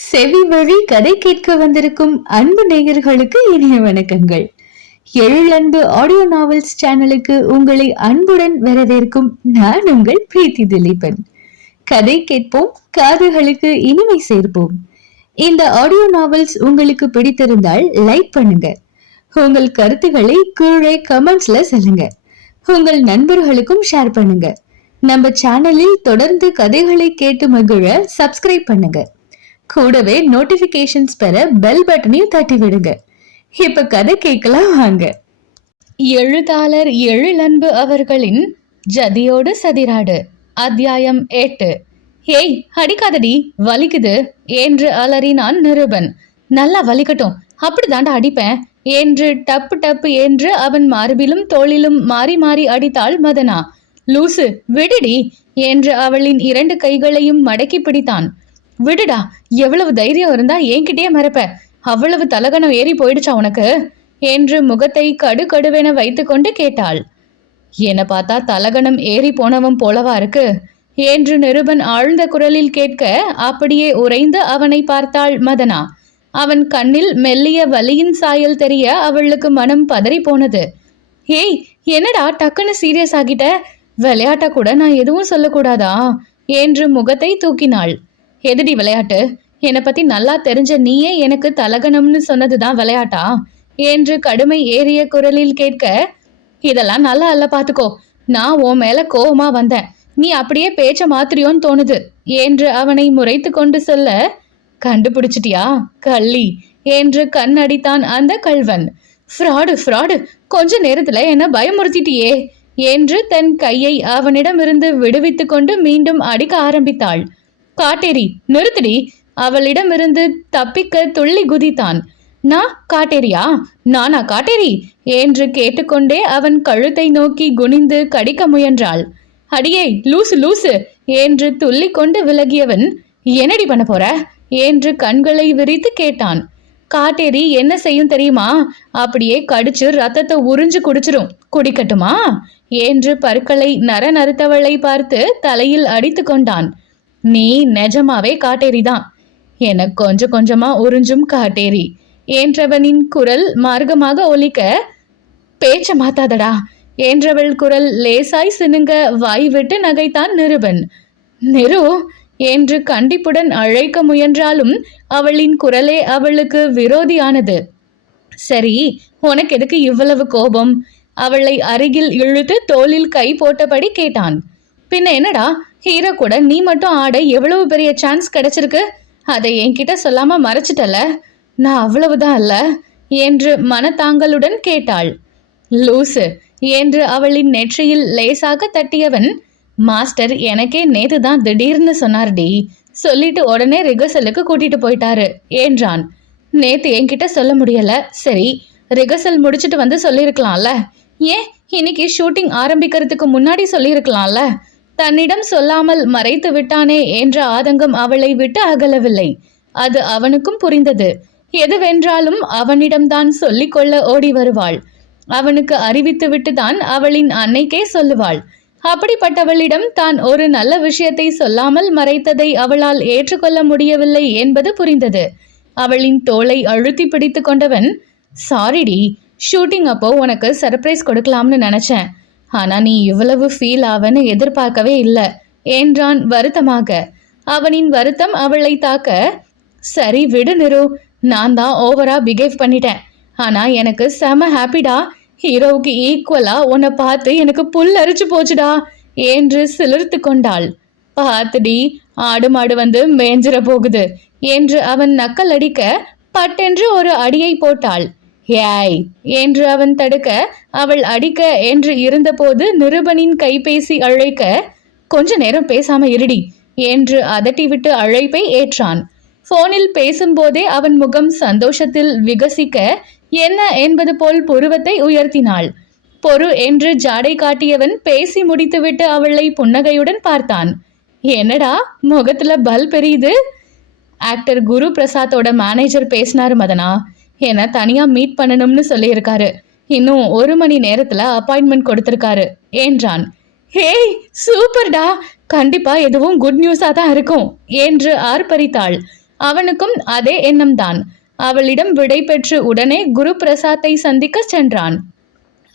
செவி வழி கதை கேட்க வந்திருக்கும் அன்பு நேயர்களுக்கு இனிய வணக்கங்கள். எழிலன்பு ஆடியோ நாவல்ஸ் சேனலுக்கு உங்களை அன்புடன் வரவேற்கும் நான் உங்கள் பிரீத்தி திலீபன். கதை கேட்போம், காதுகளுக்கு இனிமை சேர்ப்போம். இந்த ஆடியோ நாவல்ஸ் உங்களுக்கு பிடித்திருந்தால் லைக் பண்ணுங்க. உங்கள் கருத்துக்களை கீழே கமெண்ட்ஸ்ல சொல்லுங்க. உங்கள் நண்பர்களுக்கும் ஷேர் பண்ணுங்க. நம்ம சேனலில் தொடர்ந்து கதைகளை கேட்டு மகிழ சப்ஸ்கிரைப் பண்ணுங்க. கூடவே நோட்டிபிகேஷன்ஸ் பெற பெல் பட்டனையும் தட்டி விடுங்க. இப்ப கதை கேட்கலாம் வாங்க. எழுத்தாளர் எழிலன்பு அவர்களின் ஜதியோடு சதிராடு, அத்தியாயம் 8. ஏய், அடிக்காதடி, வலிக்குது என்று அலறினான் நிருபன். நல்லா வலிக்கட்டும், அப்படிதாண்டா அடிப்பேன் என்று டப்பு டப்பு என்று அவன் மார்பிலும் தோளிலும் மாறி மாறி அடித்தாள் மதனா. லூசு, விடுடி என்று அவளின் 2 கைகளையும் மடக்கி பிடித்தான். விடுடா, எவ்வளவு தைரியம் இருந்தா என்கிட்டயே மறப்ப? அவ்வளவு தலகணம் ஏறி போயிடுச்சா உனக்கு என்று முகத்தை கடுகடுவென வைத்து கொண்டு கேட்டாள். என பார்த்தா தலகணம் ஏறி போனவன் போலவா இருக்கு என்று நிருபன் ஆழ்ந்த குரலில் கேட்க அப்படியே உறைந்து அவனை பார்த்தாள் மதனா. அவன் கண்ணில் மெல்லிய வலியின் சாயல் தெரிய அவளுக்கு மனம் பதறி போனது. ஏய், என்னடா டக்குன்னு சீரியஸ் ஆகிட்ட? விளையாட்டா கூட நான் எதுவும் சொல்லக்கூடாதா என்று முகத்தை தூக்கினாள். எதுடி விளையாட்டு? என்னை பத்தி நல்லா தெரிஞ்ச நீயே எனக்கு தலகணம்னு சொன்னதுதான் விளையாட்டா என்று கடுமை ஏறிய குரலில் கேட்க, இதெல்லாம் நல்லா அல்ல, பாத்துக்கோ. நான் உன் மேல கோவமா வந்தேன், நீ அப்படியே பேச்ச மாத்திரியோன்னு தோணுது என்று அவனை முறைத்து கொண்டு சொல்ல, கண்டுபிடிச்சிட்டியா கள்ளி என்று கண்ணடித்தான் அந்த கள்வன். ஃப்ராடு ஃப்ராடு, கொஞ்ச நேரத்துல என்ன பயமுறுத்திட்டியே என்று தன் கையை அவனிடமிருந்து விடுவித்து கொண்டு மீண்டும் அடிக்க ஆரம்பித்தாள். காட்டேரி, நிறுத்தடி! அவளிடமிருந்து தப்பிக்க துள்ளி குதித்தான். நான் காட்டேரியா? நானா காட்டேரி என்று கேட்டுக்கொண்டே அவன் கழுத்தை நோக்கி குனிந்து கடிக்க முயன்றாள். அடியே லூசு லூசு என்று துள்ளி கொண்டு விலகியவன், என்னடி பண்ண போற என்று கண்களை விரித்து கேட்டான். காட்டேரி என்ன செய்யும் தெரியுமா? அப்படியே கடிச்சு ரத்தத்தை உறிஞ்சு குடிச்சிரும். குடிக்கட்டுமா என்று பற்களை நர நறுத்தவளை பார்த்து தலையில் அடித்து கொண்டான். நீ நிஜமாவே காட்டேரிதான், எனக்கு கொஞ்சம் கொஞ்சமா உறிஞ்சும் காட்டேரி என்றவனின் குரல் மார்க்கமாக ஒலிக்க, பேச்ச மாத்தாதடா என்றவள் குரல் லேசாய் சினுங்க வாய் விட்டு நகைத்தான் நிருபன். நிரு என்று கண்டிப்புடன் அழைக்க முயன்றாலும் அவளின் குரலே அவளுக்கு விரோதியானது. சரி, உனக்கு எதுக்கு இவ்வளவு கோபம்? அவளை அருகில் இழுத்து தோளில் கை போட்டபடி கேட்டான். பின்ன என்னடா, ஹீரோ கூட நீ மட்டும் ஆட எவ்வளவு பெரிய சான்ஸ் கிடைச்சிருக்கு, அதை என்கிட்ட சொல்லாம மறைச்சிட்டல. நான் அவ்வளவுதான் அல்ல என்று மனத்தாங்களுடன் கேட்டாள். லூசு என்று அவளின் நெற்றியில் லேசாக தட்டியவன், மாஸ்டர் எனக்கே நேத்துதான் திடீர்னு சொன்னார்டி, சொல்லிட்டு உடனே ரிகர்சலுக்கு கூட்டிட்டு போயிட்டாரு என்றான். நேத்து என்கிட்ட சொல்ல முடியல. சரி, ரிகர்சல் முடிச்சுட்டு வந்து சொல்லியிருக்கலாம்ல. ஏன் இன்னைக்கு ஷூட்டிங் ஆரம்பிக்கிறதுக்கு முன்னாடி சொல்லியிருக்கலாம்ல. தன்னிடம் சொல்லாமல் மறைத்து விட்டானே என்ற ஆதங்கம் அவளை விட்டு அகலவில்லை. அது அவனுக்கும் புரிந்தது. எதுவென்றாலும் அவனிடம்தான் சொல்லிக்கொள்ள ஓடி வருவாள். அவனுக்கு அறிவித்து விட்டுதான் அவளின் அன்னைக்கே சொல்லுவாள். அப்படிப்பட்டவளிடம் தான் ஒரு நல்ல விஷயத்தை சொல்லாமல் மறைத்ததை அவளால் ஏற்றுக்கொள்ள முடியவில்லை என்பது புரிந்தது. அவளின் தோளை அழுத்தி பிடித்து கொண்டவன், சாரிடி, ஷூட்டிங் அப்போ உனக்கு சர்ப்ரைஸ் கொடுக்கலாம்னு நினைச்சேன், ஆனா நீ இவ்வளவு ஃபீல் ஆவன்னு எதிர்பார்க்கவே இல்லை என்றான் வருத்தமாக. அவனின் வருத்தம் அவளை தாக்க, சரி விடு நிரு, நான் தான் ஓவரா பிஹேவ் பண்ணிட்டேன். ஆனா எனக்கு செம ஹாப்பிடா, ஹீரோவுக்கு ஈக்குவலா உன்னை பார்த்து எனக்கு புல் அரிச்சு போச்சுடா என்று சிலிர்த்து கொண்டாள். பார்த்துடி, ஆடு மாடு வந்து மேஞ்சிர போகுது என்று அவன் நக்கல் அடிக்க பட்டென்று ஒரு அடியை போட்டாள். ஏய் என்று அவன் தடுக்க அவள் அடிக்க என்று இருந்தபோது நிருபனின் கைபேசி அழைக்க, கொஞ்ச நேரம் பேசாம இருடி என்று அதட்டிவிட்டு அழைப்பை ஏற்றான். போனில் பேசும்போதே அவன் முகம் சந்தோஷத்தில் விகசிக்க, என்ன என்பது போல் புருவத்தை உயர்த்தினாள். பொறு என்று ஜாடை காட்டியவன் பேசி முடித்துவிட்டு அவளை புன்னகையுடன் பார்த்தான். என்னடா முகத்துல பல் பெரியுது? ஆக்டர் குரு பிரசாத்தோட மேனேஜர் பேசினாரு மதனா, என்ன தனியா மீட் பண்ணணும்னு சொல்லியிருக்காரு. இன்னும் 1 மணி நேரத்துல அப்பாயின்மெண்ட் கொடுத்திருக்காரு என்றான். ஹேய், சூப்பர்டா, கண்டிப்பா எதுவும் குட் நியூஸா தான் இருக்கும் என்று ஆர்ப்பரித்தாள். அவனுக்கும் அதே எண்ணம்தான். அவளிடம் விடை பெற்று உடனே குரு பிரசாத்தை சந்திக்க சென்றான்.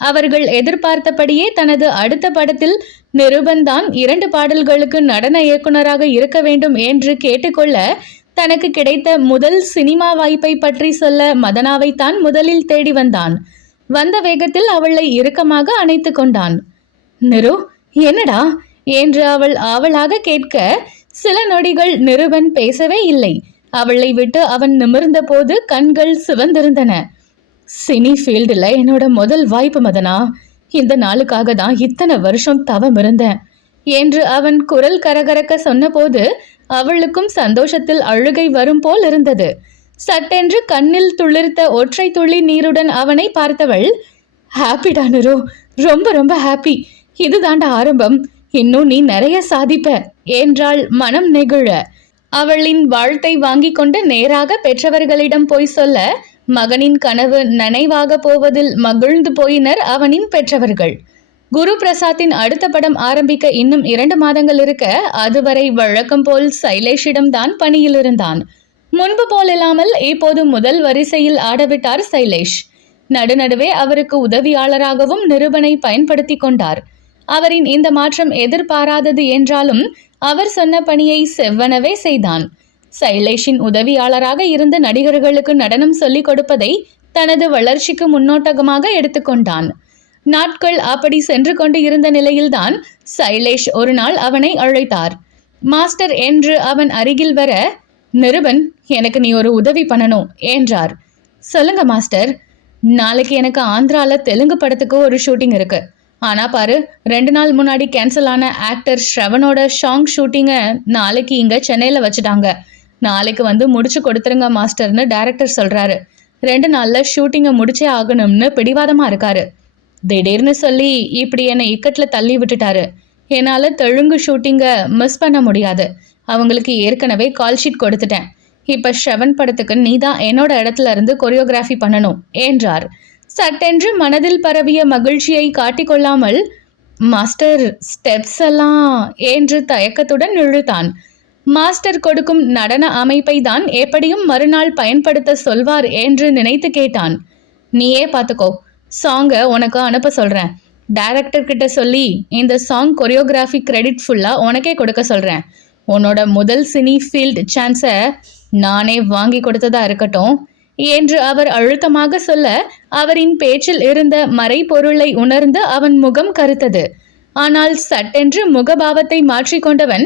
அவர்கள் எதிர்பார்த்தபடியே தனது அடுத்த படத்தில் நிருபன்தான் 2 பாடல்களுக்கு நடன இயக்குனராக இருக்க வேண்டும் என்று கேட்டுக்கொள்ள, தனக்கு கிடைத்த முதல் சினிமா வாய்ப்பை பற்றி சொல்ல மதனாவை தான் முதலில் தேடி வந்தான். வந்த வேகத்தில் அவளை இறுக்கமாக அணைத்து கொண்டான். நிரு, என்னடா என்று அவள் ஆவலாக கேட்க, சில நொடிகள் நிருபன் பேசவே இல்லை. அவளை விட்டு அவன் நிமிர்ந்த போது கண்கள் சிவந்திருந்தன. சினி ஃபீல்டில் என்னோட முதல் வாய்ப்பு மதனா, இந்த நாளுக்காக தான் இத்தனை வருஷம் தவம் இருந்தேன் என்று அவன் குரல் கரகரக்க சொன்னபோது அவளுக்கும் சந்தோஷத்தில் அழுகை வரும் போல் இருந்தது. சட்டென்று கண்ணில் துளிர்த்த ஒற்றை துளி நீருடன் அவனை பார்த்தவள், ஹாப்பிடா நிரு, ரொம்ப ரொம்ப ஹாப்பி, இதுதாண்டா ஆரம்பம், இன்னும் நீ நிறைய சாதிப்ப என்றாள் மனம் நெகிழ. அவளின் வாழ்த்தை வாங்கி கொண்டு நேராக பெற்றவர்களிடம் போய் சொல்ல, மகனின் கனவு நனைவாக போவதில் மகிழ்ந்து போயினர் அவனின் பெற்றவர்கள். குரு பிரசாத்தின் அடுத்த படம் ஆரம்பிக்க இன்னும் 2 மாதங்கள் இருக்க, அதுவரை வழக்கம் போல் சைலேஷிடம்தான் பணியில் இருந்தான். முன்பு போலில்லாமல் இப்போது முதல் வரிசையில் ஆடவிட்டார் சைலேஷ். நடுநடுவே அவருக்கு உதவியாளராகவும் நிருபனை பயன்படுத்தி கொண்டார். அவரின் இந்த மாற்றம் எதிர்பாராதது என்றாலும் அவர் சொன்ன பணியை செவ்வனவே செய்தான். சைலேஷின் உதவியாளராக இருந்து நடிகர்களுக்கு நடனம் சொல்லிக் கொடுப்பதை தனது வளர்ச்சிக்கு முன்னோட்டமாக எடுத்துக்கொண்டான். நாட்கள் அப்படி சென்று கொண்டு இருந்த நிலையில்தான் சைலேஷ் ஒரு நாள் அவனை அழைத்தார். மாஸ்டர் என்று அவன் அருகில் வர, நிருபன், எனக்கு நீ ஒரு உதவி பண்ணணும் என்றார். சொல்லுங்க மாஸ்டர். நாளைக்கு எனக்கு ஆந்திரால தெலுங்கு படத்துக்கு ஒரு ஷூட்டிங் இருக்கு. ஆனா பாரு, 2 நாள் முன்னாடி கேன்சல் ஆன ஆக்டர் ஸ்ரவனோட ஷாங் ஷூட்டிங்கை நாளைக்கு இங்க சென்னையில வச்சுட்டாங்க. நாளைக்கு வந்து முடிச்சு கொடுத்துருங்க மாஸ்டர்னு டைரக்டர் சொல்றாரு. 2 நாள்ல ஷூட்டிங்கை முடிச்சே ஆகணும்னு பிடிவாதமா இருக்காரு. திடீர்னு சொல்லி இப்படி என்னை இக்கட்டில் தள்ளி விட்டுட்டாரு. என்னால தெலுங்கு ஷூட்டிங்கை மிஸ் பண்ண முடியாது. அவங்களுக்கு ஏற்கனவே கால் ஷீட் கொடுத்துட்டேன். இப்ப ஸ்ரவன் படத்துக்கு நீதான் என்னோட இடத்துல இருந்து கொரியோகிராஃபி பண்ணணும் என்றார். சட்டென்று மனதில் பரவிய மகிழ்ச்சியை காட்டிக்கொள்ளாமல், மாஸ்டர் ஸ்டெப்ஸ் எல்லாம் என்று தயக்கத்துடன் இழுத்தான். மாஸ்டர் கொடுக்கும் நடன அமைப்பை தான் எப்படியும் மறுநாள் பயன்படுத்த சொல்வார் என்று நினைத்து கேட்டான். நீயே பார்த்துக்கோ, சாங்கை உனக்கு அனுப்ப சொல்றேன். டைரக்டர் கிட்ட சொல்லி இந்த சாங் கொரியோகிராஃபி கிரெடிட் ஃபுல்லா உனக்கே கொடுக்க சொல்றேன். உன்னோட முதல் சினி ஃபீல்ட் சான்ஸை நானே வாங்கி கொடுத்ததா இருக்கட்டும் என்று அவர் அழுத்தமாக சொல்ல, அவரின் பேச்சில் இருந்த மறைபொருளை உணர்ந்து அவன் முகம் கருத்தது. ஆனால் சட்டென்று முகபாவத்தை மாற்றிக்கொண்டவன்,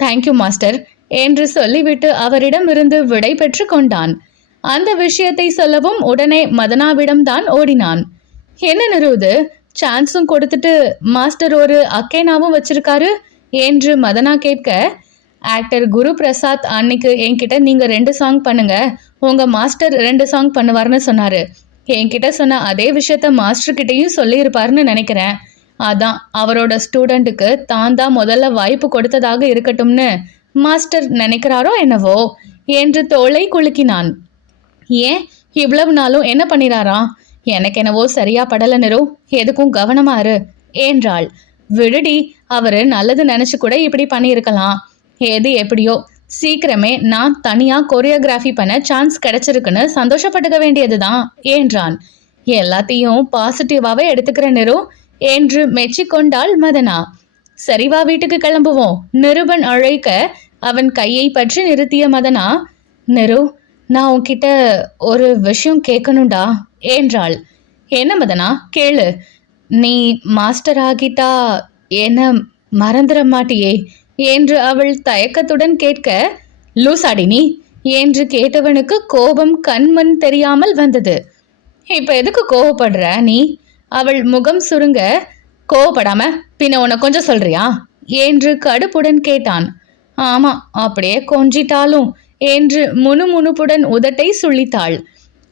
தேங்க்யூ மாஸ்டர் என்று சொல்லிவிட்டு அவரிடமிருந்து விடை பெற்று கொண்டான். அந்த விஷயத்தை சொல்லவும் உடனே மதனாவிடம்தான் ஓடினான். என்ன நிறுவுது, சான்ஸும் கொடுத்துட்டு மாஸ்டர் ஒரு அக்கேனாவும் வச்சிருக்காரு என்று மதனா கேட்க, ஆக்டர் குரு பிரசாத் அன்னைக்கு என்கிட்ட நீங்க 2 சாங் பண்ணுங்க, உங்க மாஸ்டர் 2 சாங் பண்ணுவார்னு சொன்னாரு. என்கிட்ட சொன்ன அதே விஷயத்த மாஸ்டர் கிட்டையும் சொல்லியிருப்பாருன்னு நினைக்கிறேன். அதான் அவரோட ஸ்டூடெண்ட்டுக்கு தான் தான் முதல்ல வாய்ப்பு கொடுத்ததாக இருக்கட்டும்னு மாஸ்டர் நினைக்கிறாரோ என்னவோ என்று தோளை குலுக்கினான். ஏன் இவ்வளவு நாளும் என்ன பண்ணிறாரா? எனக்கு என்னவோ சரியா படல நிரு, எதுக்கும் கவனமா இரு என்றாள். விடுடி, அவரு நல்லது நினைச்சு கூட இப்படி பண்ணியிருக்கலாம். எது எப்படியோ, சீக்கிரமே நான் தனியா கொரியோகிராஃபி பண்ண சான்ஸ் கிடைச்சிருக்குன்னு சந்தோஷப்பட்டுக்க வேண்டியதுதான் என்றான். எல்லாத்தையும் பாசிட்டிவாவே எடுத்துக்கிற நிரு என்று மெச்சிக்கொண்டாள் மதனா. சரிவா வீட்டுக்கு கிளம்புவோம் நிருபன் அழைக்க அவன் கையை பற்றி நிறுத்திய மதனா, நிரு, நான் உன்கிட்ட ஒரு விஷயம் கேட்கணும்டா என்றாள். என்ன மதனா, கேளு. நீ மாஸ்டர் ஆகிட்டா என்ன மறந்துட மாட்டியே என்று அவள் தயக்கத்துடன் கேட்க, லூசாடி நீ என்று கேட்டவனுக்கு கோபம் கண்மண் தெரியாமல் வந்தது. இப்ப எதுக்கு கோவப்படுற நீ? அவள் முகம் சுருங்க, கோவப்படாம பின்ன உன்னை கொஞ்சம் சொல்றியா என்று கடுப்புடன் கேட்டான். ஆமா, அப்படியே கொஞ்சிட்டாலும் என்று முணுமுணுப்புடன் உதட்டை சுழித்தாள்.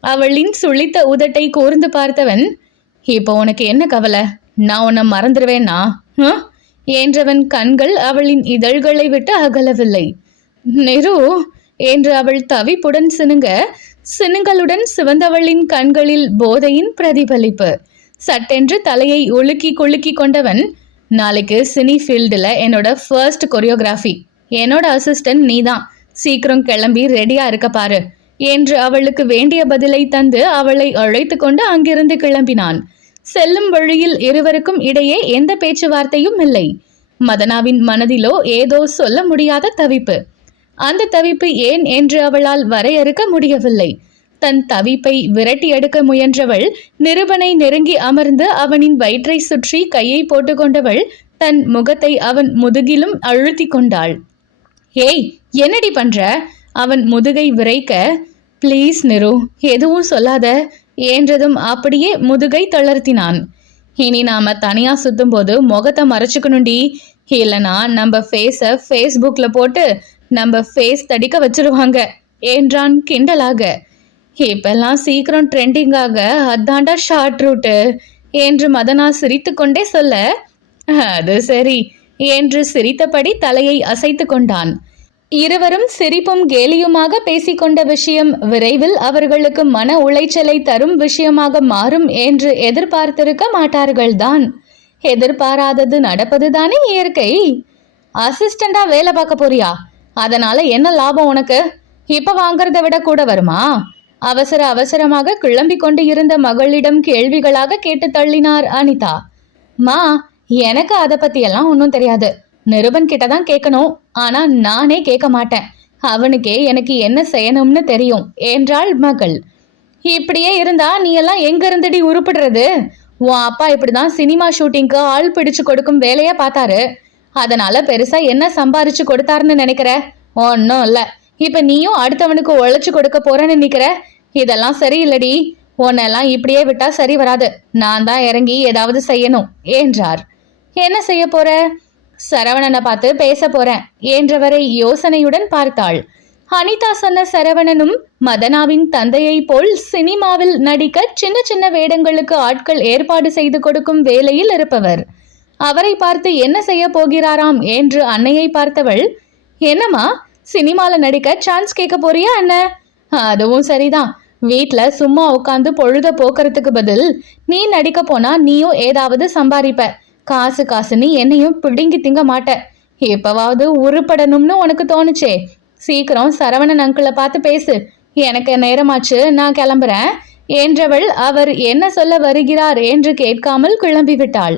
அவளின் சுழித்த உதட்டை கூர்ந்து பார்த்தவன், இப்போ உனக்கு என்ன கவலை? நான் உன்னை மறந்துடுவேன்னா என்றவன் கண்கள் அவளின் இதழ்களை விட்டு அகலவில்லை. நிரு என்று அவள் தவிப்புடன் சினுங்களுடன் சிவந்தவளின் கண்களில் போதையின் பிரதிபலிப்பு. சட்டென்று தலையை உலுக்கி குலுக்கி கொண்டவன், நாளைக்கு சினி ஃபீல்டில் என்னோட ஃபர்ஸ்ட் கொரியோகிராஃபி. என்னோட அசிஸ்டன்ட் நீதான். சீக்கிரம் கிளம்பி ரெடியா இருக்க பாரு என்று அவளுக்கு வேண்டிய பதிலை தந்து அவளை அழைத்து கொண்டு அங்கிருந்து கிளம்பினான். செல்லும் வழியில் இருவருக்கும் இடையே எந்த பேச்சுவார்த்தையும் இல்லை. மதனாவின் மனதிலோ ஏதோ சொல்ல முடியாத தவிப்பு. அந்த தவிப்பு ஏன் என்று அவளால் வரையறுக்க முடியவில்லை. தன் தவிப்பை விரட்டி எடுக்க முயன்றவள் நிருபனை நெருங்கி அமர்ந்து அவனின் வயிற்றை சுற்றி கையை போட்டுக்கொண்டவள் தன் முகத்தை அவன் முதுகிலும் அழுத்தி கொண்டாள். ஏய், என்னடி பண்ற? அவன் முதுகை விரைக்க, ப்ளீஸ் நிரு, எதுவும் சொல்லாத என்றதும் அப்படியே முதுகை தளர்த்தினான். இனி நாம தனியா சுத்தும் போது முகத்தை மறைச்சுக்கணும்டி, இல்லைனா நம்ம ஃபேஸை ஃபேஸ்புக்ல போட்டு நம்ம ஃபேஸ் தடிக்க வச்சிருவாங்க என்றான் கிண்டலாக. இப்பெல்லாம் சீக்கிரம் ட்ரெண்டிங்காக அதாண்டா ஷார்ட் ரூட்டு என்று மதனா சிரித்து கொண்டே சொல்ல, அது சரி என்று சிரித்தபடி தலையை அசைத்து கொண்டான். இருவரும் சிரிப்பும் கேலியுமாக பேசிக்கொண்ட விஷயம் விரைவில் அவர்களுக்கு மன உளைச்சலை தரும் விஷயமாக மாறும் என்று எதிர்பார்த்திருக்க மாட்டார்கள்தான். எதிர்பாராதது நடப்பதுதானே இயற்கை. அசிஸ்டண்டா வேலை பார்க்க போறியா? அதனால என்ன லாபம் உனக்கு? இப்ப வாங்கறத விட கூட வருமா? அவசர அவசரமாக கிளம்பி கொண்டு இருந்த மகளிடம் கேள்விகளாக கேட்டு தள்ளினார் அனிதா. மா, எனக்கு அதை பத்தியெல்லாம் ஒன்றும் தெரியாது. நிருபன் கிட்ட தான் கேட்கணும். ஆனா நானே கேட்க மாட்டேன். அவனுக்கே எனக்கு என்ன செய்யணும்னு தெரியும் என்றாள் மகள். இப்படியே இருந்தா நீ எல்லாம் எங்க இருந்துடி உருப்பிடுறது? உன் அப்பா இப்படிதான் சினிமா ஷூட்டிங்க்கு ஆள் பிடிச்சு கொடுக்கும் வேலைய பார்த்தாரு. அதனால பெருசா என்ன சம்பாரிச்சு கொடுத்தாருன்னு நினைக்கிற? ஒன்னும் இல்ல. இப்ப நீயும் அடுத்தவனுக்கு உழைச்சு கொடுக்க போறேன்னு நினைக்கிற? இதெல்லாம் சரியில்லடி. உன்னெல்லாம் இப்படியே விட்டா சரி வராது. நான் தான் இறங்கி ஏதாவது செய்யணும் என்றார். என்ன செய்ய போற? சரவணனை பார்த்து பேச போறேன் என்றவரை யோசனையுடன் பார்த்தாள். அனிதா சொன்ன சரவணனும் மதனாவின் தந்தையை போல் சினிமாவில் நடிக்க சின்ன சின்ன வேடங்களுக்கு ஆட்கள் ஏற்பாடு செய்து கொடுக்கும் வேலையில் இருப்பவர். அவரை பார்த்து என்ன செய்ய போகிறாராம் என்று அன்னையை பார்த்தவள், என்னம்மா, சினிமால நடிக்க சான்ஸ் கேட்க போறியா என்ன? அதுவும் சரிதான். வீட்ல சும்மா உட்காந்து பொழுத போக்குறதுக்கு பதில் நீ நடிக்க போனா நீயும் ஏதாவது சம்பாதிப்ப. காசு காசுன்னு என்னையும் பிடுங்கி திங்க மாட்ட. எப்பவாவது உருப்படணும்னு உனக்கு தோணுச்சே, சீக்கிரம் சரவணன் அங்கிளை பார்த்து பேசு. எனக்கு நேரமாச்சு, நான் கிளம்புறேன் என்றவள் அவர் என்ன சொல்ல வருகிறார் என்று கேட்காமல் கிளம்பி விட்டாள்.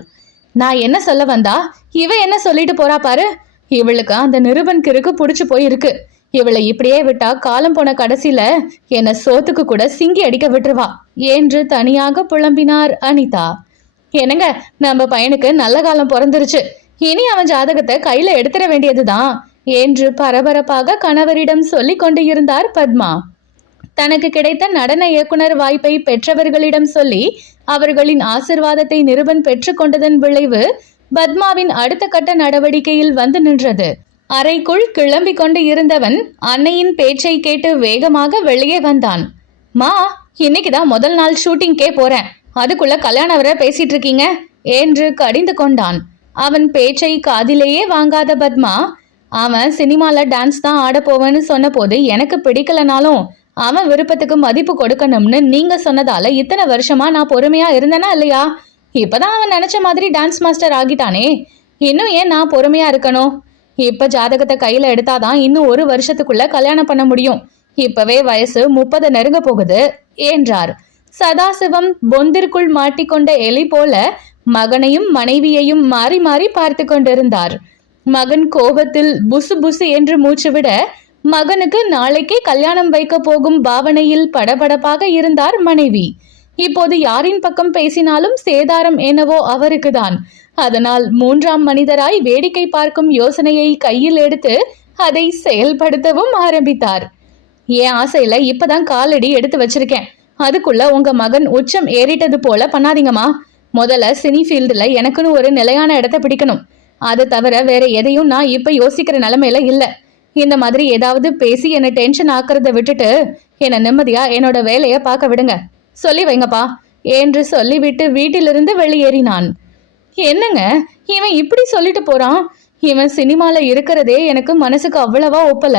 நான் என்ன சொல்ல வந்தா இவ என்ன சொல்லிட்டு போறா பாரு. இவளுக்கு அந்த நிருபன் கிறுக்கு புடிச்சு போயிருக்கு. இவளை இப்படியே விட்டா காலம் போன கடைசியில என்ன சோத்துக்கு கூட சிங்கி அடிக்க விட்டுருவா என்று தனியாக புலம்பினார் அனிதா. என்னங்க, நம்ம பையனுக்கு நல்ல காலம் பிறந்துருச்சு. இனி அவன் ஜாதகத்தை கையில எடுத்துட வேண்டியதுதான் என்று பரபரப்பாக கணவரிடம் சொல்லி கொண்டு இருந்தார் பத்மா. தனக்கு கிடைத்த நடன இயக்குனர் வாய்ப்பை பெற்றவர்களிடம் சொல்லி அவர்களின் ஆசிர்வாதத்தை நிருபன் பெற்றுக்கொண்டதன் விளைவு பத்மாவின் அடுத்த கட்ட நடவடிக்கையில் வந்து நின்றது. அறைக்குள் கிளம்பி கொண்டு இருந்தவன் அன்னையின் பேச்சை கேட்டு வேகமாக வெளியே வந்தான். மா, இன்னைக்குதான் முதல் நாள் ஷூட்டிங்கே போறேன், அதுக்குள்ள கல்யாணம் வர பேசிட்டு இருக்கீங்க என்று கடிந்து கொண்டான். அவன் பேச்சை காதிலேயே வாங்காத பத்மா, அவன் சினிமால டான்ஸ் தான் ஆட போவேன்னு சொன்ன போது எனக்கு பிடிக்கலனாலும் அவன் விருப்பத்துக்கு மதிப்பு கொடுக்கணும்னு நீங்க சொன்னதால இத்தனை வருஷமா நான் பொறுமையா இருந்தேனா இல்லையா? இப்பதான் அவன் நினைச்ச மாதிரி டான்ஸ் மாஸ்டர் ஆகிட்டானே, இன்னும் ஏன் நான் பொறுமையா இருக்கணும்? இப்ப ஜாதகத்தை கையில எடுத்தாதான் இன்னும் 1 வருஷத்துக்குள்ள கல்யாணம் பண்ண முடியும். இப்பவே வயசு 30 நெருங்க போகுது என்றார். சதாசிவம் பொந்திற்குள் மாட்டிக்கொண்ட எலி போல மகனையும் மனைவியையும் மாறி மாறி பார்த்து கொண்டிருந்தார். மகன் கோபத்தில் புசு புசு என்று மூச்சுவிட, மகனுக்கு நாளைக்கே கல்யாணம் வைக்க போகும் பாவனையில் படபடப்பாக இருந்தார் மனைவி. இப்போது யாரின் பக்கம் பேசினாலும் சேதாரம் என்னவோ அவருக்குதான். அதனால் 3ஆம் மனிதராய் வேடிக்கை பார்க்கும் யோசனையை கையில் எடுத்து அதை செயல்படுத்தவும் ஆரம்பித்தார். என் ஆசையில இப்பதான் காலடி எடுத்து வச்சிருக்கேன், அதுக்குள்ள உங்க மகன் உச்சம் ஏறிட்டது போல பண்ணாதீங்கம்மா. முதல்ல சினி ஃபீல்டுல எனக்குன்னு ஒரு நிலையான இடத்த பிடிக்கணும். அதை தவிர வேற எதையும் நான் இப்ப யோசிக்கிற நிலைமையில இல்ல. இந்த மாதிரி ஏதாவது பேசி என்னை டென்ஷன் ஆக்குறத விட்டுட்டு என்னை நிம்மதியா என்னோட வேலையை பார்க்க விடுங்க, சொல்லி வைங்கப்பா என்று சொல்லிவிட்டு வீட்டிலிருந்து வெளியேறினான். என்னங்க, இவன் இப்படி சொல்லிட்டு போறான்? இவன் சினிமால இருக்கிறதே எனக்கு மனசுக்கு அவ்வளவா ஒப்பல.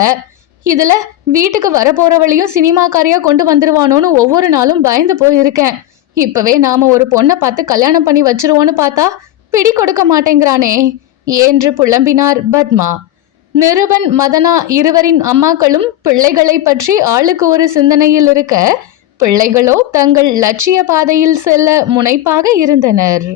இதுல வீட்டுக்கு வரப்போறவளையும் சினிமாக்காரியா கொண்டு வந்துருவானோன்னு ஒவ்வொரு நாளும் பயந்து போயிருக்கேன். இப்பவே நாம ஒரு பொண்ணை பார்த்து கல்யாணம் பண்ணி வச்சிருவோன்னு பார்த்தா பிடி கொடுக்க மாட்டேங்கிறானே என்று புலம்பினார் பத்மா. நிருபன், மதனா இருவரின் அம்மாக்களும் பிள்ளைகளை பற்றி ஆளுக்கு ஒரு சிந்தனையில் இருக்க, பிள்ளைகளோ தங்கள் லட்சிய பாதையில் செல்ல முனைப்பாக இருந்தனர்.